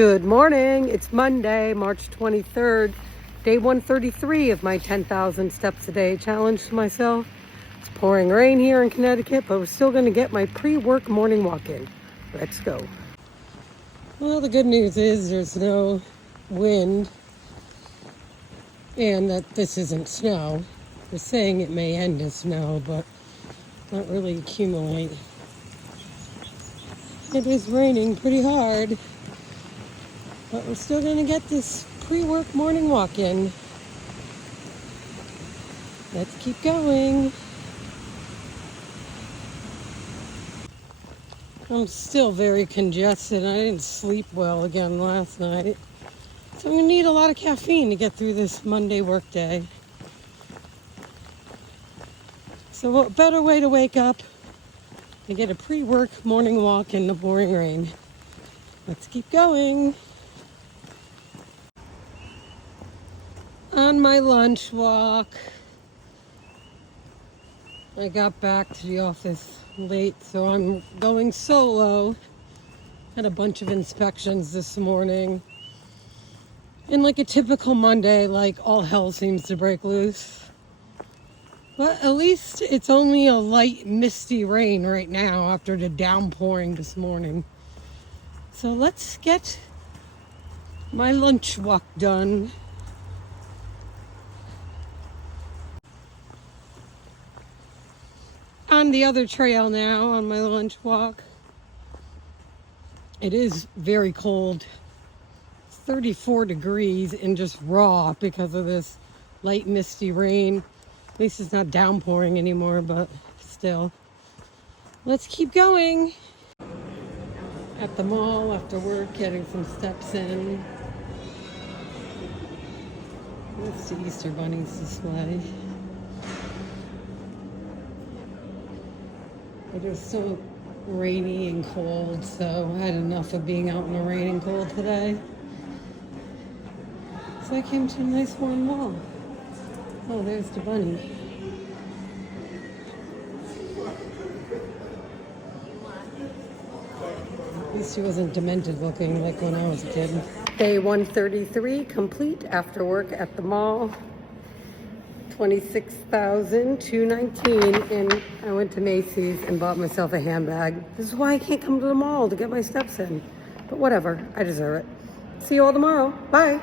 Good morning. It's Monday, March 23rd, day 133 of my 10,000 steps a day challenge to myself. It's pouring rain here in Connecticut, but we're still going to get my pre-work morning walk in. Let's go. Well, the good news is there's no wind and that this isn't snow. They're saying it may end as snow, but not really accumulate. It is raining pretty hard, but we're still going to get this pre-work morning walk in. Let's keep going. I'm still very congested. I didn't sleep well again last night. So I'm going to need a lot of caffeine to get through this Monday work day. So what better way to wake up and get a pre-work morning walk in the pouring rain. Let's keep going. On my lunch walk, I got back to the office late, so I'm going solo. Had a bunch of inspections this morning. And like a typical Monday, like all hell seems to break loose. But at least it's only a light misty rain right now after the downpouring this morning. So let's get my lunch walk done. On the other trail now, on my lunch walk. It is very cold. It's 34 degrees and just raw because of this light misty rain. At least it's not downpouring anymore, but still. Let's keep going. At the mall after work, getting some steps in. That's the Easter Bunny's display. It was so rainy and cold, so I had enough of being out in the rain and cold today. So I came to a nice warm mall. Oh, there's the bunny. At least she wasn't demented looking like when I was a kid. Day 133 complete after work at the mall. 26,219, and I went to Macy's and bought myself a handbag. This is why I can't come to the mall to get my steps in. But whatever, I deserve it. See you all tomorrow. Bye.